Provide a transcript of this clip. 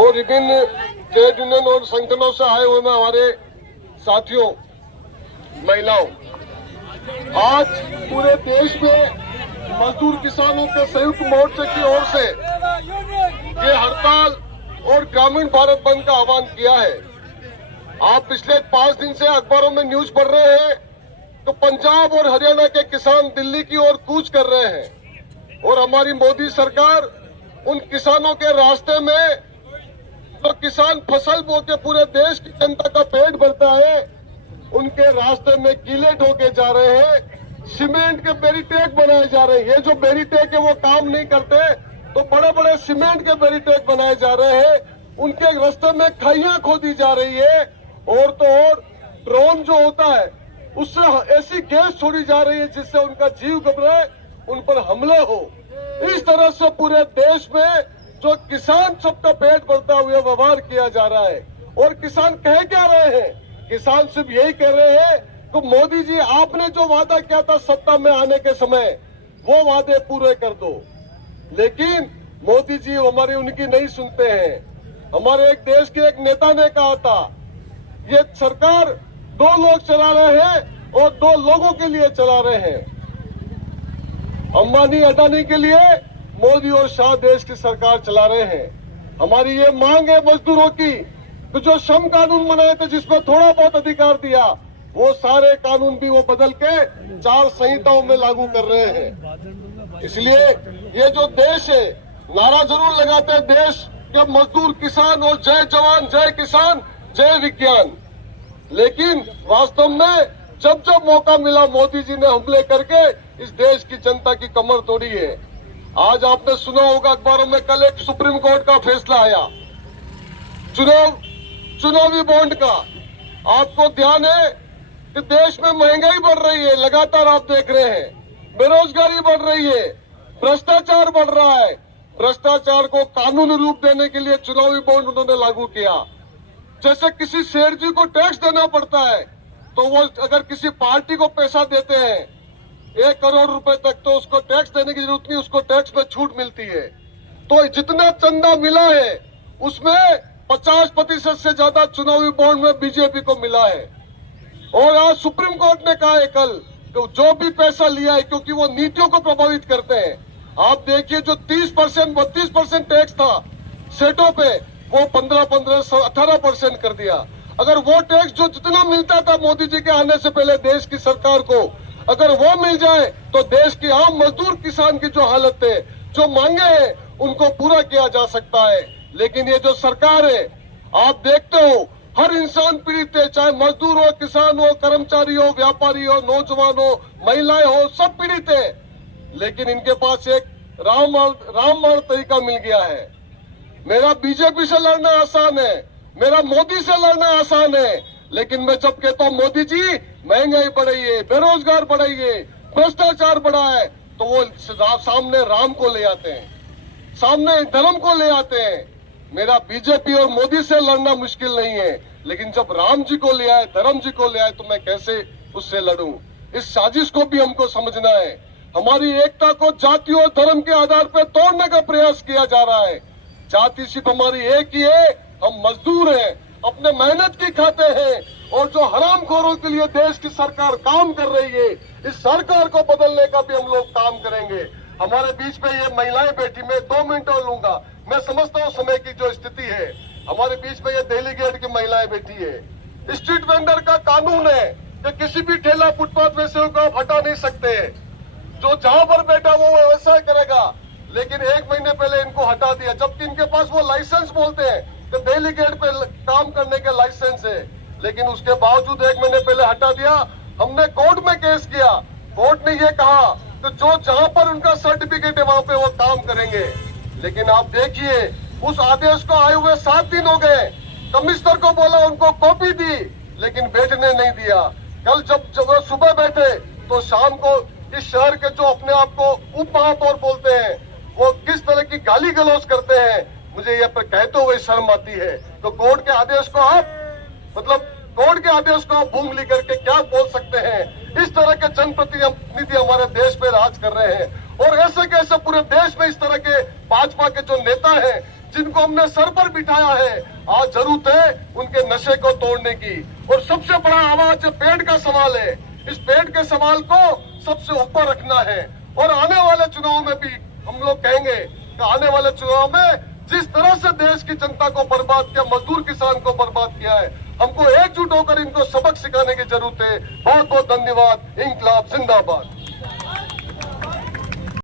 और विभिन्न trade union और संगठनों से आए हुए हमारे साथियों, महिलाओं, आज पूरे देश में मजदूर किसानों के संयुक्त मोर्चे की ओर से ये हड़ताल और ग्रामीण भारत बंद का आह्वान किया है। आप पिछले 5 दिन से अखबारों में न्यूज पढ़ रहे हैं तो पंजाब और हरियाणा के किसान दिल्ली की ओर कूच कर रहे हैं और हमारी मोदी सरकार उन किसानों के रास्ते में जो किसान फसल बो के पूरे देश की जनता का पेट भरता है, उनके रास्ते में कीले ठोके जा रहे हैं, सीमेंट के बैरिकेड बनाए जा रहे हैं। ये जो बैरिकेड है वो काम नहीं करते तो बड़े बड़े सीमेंट के बैरिकेड बनाए जा रहे हैं, उनके रास्ते में खाइयां खोदी जा रही है और तो और ड्रोन जो होता है उससे ऐसी गैस छोड़ी जा रही है जिससे उनका जीव घबराए, उन पर हमले हो। इस तरह से पूरे देश में जो किसान सबका पेट भरता हुआ व्यवहार किया जा रहा है। और किसान कह क्या रहे हैं? किसान सिर्फ यही कह रहे हैं कि मोदी जी आपने जो वादा किया था सत्ता में आने के समय वो वादे पूरे कर दो, लेकिन मोदी जी हमारी उनकी नहीं सुनते हैं। हमारे एक देश के एक नेता ने कहा था ये सरकार 2 लोग चला रहे हैं और 2 लोगों के लिए चला रहे हैं, अंबानी अडानी के लिए मोदी और शाह देश की सरकार चला रहे हैं। हमारी ये मांग है मजदूरों की तो जो श्रम कानून बनाए थे जिसमें थोड़ा बहुत अधिकार दिया, वो सारे कानून भी वो बदल के 4 संहिताओं में लागू कर रहे हैं। इसलिए ये जो देश है, नारा जरूर लगाते हैं देश के मजदूर किसान और जय जवान जय किसान जय विज्ञान, लेकिन वास्तव में जब जब मौका मिला मोदी जी ने हमले करके इस देश की जनता की कमर तोड़ी है। आज आपने सुना होगा अखबारों में, कल एक सुप्रीम कोर्ट का फैसला आया चुनावी बॉन्ड का। आपको ध्यान है कि देश में महंगाई बढ़ रही है, लगातार आप देख रहे हैं, बेरोजगारी बढ़ रही है, भ्रष्टाचार बढ़ रहा है। भ्रष्टाचार को कानूनी रूप देने के लिए चुनावी बॉन्ड उन्होंने लागू किया। जैसे किसी शेर जी को टैक्स देना पड़ता है तो वो अगर किसी पार्टी को पैसा देते हैं 1 करोड़ रुपए तक तो उसको टैक्स देने की जरूरत नहीं, उसको टैक्स में छूट मिलती है। तो जितना चंदा मिला है उसमें 50% से ज्यादा चुनावी बॉन्ड में बीजेपी को मिला है। और आज सुप्रीम कोर्ट ने कहा है कल तो जो भी पैसा लिया है, क्योंकि वो नीतियों को प्रभावित करते हैं। आप देखिए जो 30% 32% टैक्स था सेटों पे, वो 15 18% कर दिया। अगर वो टैक्स जो जितना मिलता था मोदी जी के आने से पहले देश की सरकार को, अगर वो मिल जाए तो देश की आम मजदूर किसान की जो हालत है, जो मांगे हैं, उनको पूरा किया जा सकता है। लेकिन ये जो सरकार है, आप देखते हो हर इंसान पीड़ित है, चाहे मजदूर हो, किसान हो, कर्मचारी हो, व्यापारी हो, नौजवान हो, महिलाएं हो, सब पीड़ित है। लेकिन इनके पास एक रामबाण तरीका मिल गया है। मेरा बीजेपी से लड़ना आसान है, मेरा मोदी से लड़ना आसान है, लेकिन मैं जब कहता हूँ मोदी जी महंगाई बढ़ाइए, बेरोजगार बढ़ाइए, भ्रष्टाचार बढ़ा है, तो वो सामने राम को ले आते हैं, सामने धर्म को ले आते हैं। मेरा बीजेपी और मोदी से लड़ना मुश्किल नहीं है, लेकिन जब राम जी को ले आए, धर्म जी को ले आए, तो मैं कैसे उससे लड़ूं? इस साजिश को भी हमको समझना है। हमारी एकता को जाति और धर्म के आधार पर तोड़ने का प्रयास किया जा रहा है। जाति सिर्फ हमारी एक ही है, हम मजदूर हैं, अपने मेहनत की खाते हैं, और जो हरामखोरों के लिए देश की सरकार काम कर रही है, इस सरकार को बदलने का भी हम लोग काम करेंगे। हमारे बीच में ये महिलाएं बैठी, मैं 2 मिनट और लूंगा। मैं समझता हूँ समय की जो स्थिति है, हमारे बीच में ये दिल्ली गेट की महिलाएं बैठी है। स्ट्रीट वेंडर का कानून है कि किसी भी ठेला फुटपाथ वैसे को आप हटा नहीं सकते, जो जहां पर बैठा वो वैसा करेगा। लेकिन 1 महीने पहले इनको हटा दिया, जबकि इनके पास वो लाइसेंस बोलते हैं कि दिल्ली गेट पे काम करने के लाइसेंस है, लेकिन उसके बावजूद 1 महीने पहले हटा दिया। हमने कोर्ट में केस किया, कोर्ट ने ये कहा कि जो जहां पर उनका सर्टिफिकेट है वहां पे वो काम करेंगे। लेकिन आप देखिए उस आदेश को आए हुए 7 दिन हो गए, कमिश्नर को बोला, उनको कॉपी दी, लेकिन बैठने नहीं दिया। कल जब वो सुबह बैठे तो शाम को इस शहर के जो अपने आप को उप महापौर बोलते हैं, वो किस तरह की गाली गलौज करते हैं, मुझे ये पर कहते हुए शर्म आती है। तो कोर्ट के आदेश को आप कोर्ट के आदेश को आप भूल करके क्या बोल सकते हैं? इस तरह के जनप्रतिनिधि हमारे देश में राज कर रहे हैं, और ऐसे कैसे पूरे देश में इस तरह के भाजपा के जो नेता हैं जिनको हमने सर पर बिठाया है, आज जरूरत है उनके नशे को तोड़ने की। और सबसे बड़ा आवाज पेट का सवाल है, इस पेट के सवाल को सबसे ऊपर रखना है। और आने वाले चुनाव में भी हम लोग कहेंगे कि आने वाले चुनाव में जिस तरह से देश की जनता को बर्बाद किया, मजदूर किसान को बर्बाद किया है, हमको एकजुट होकर इनको सबक सिखाने की जरूरत है। बहुत बहुत धन्यवाद। इंकलाब जिंदाबाद।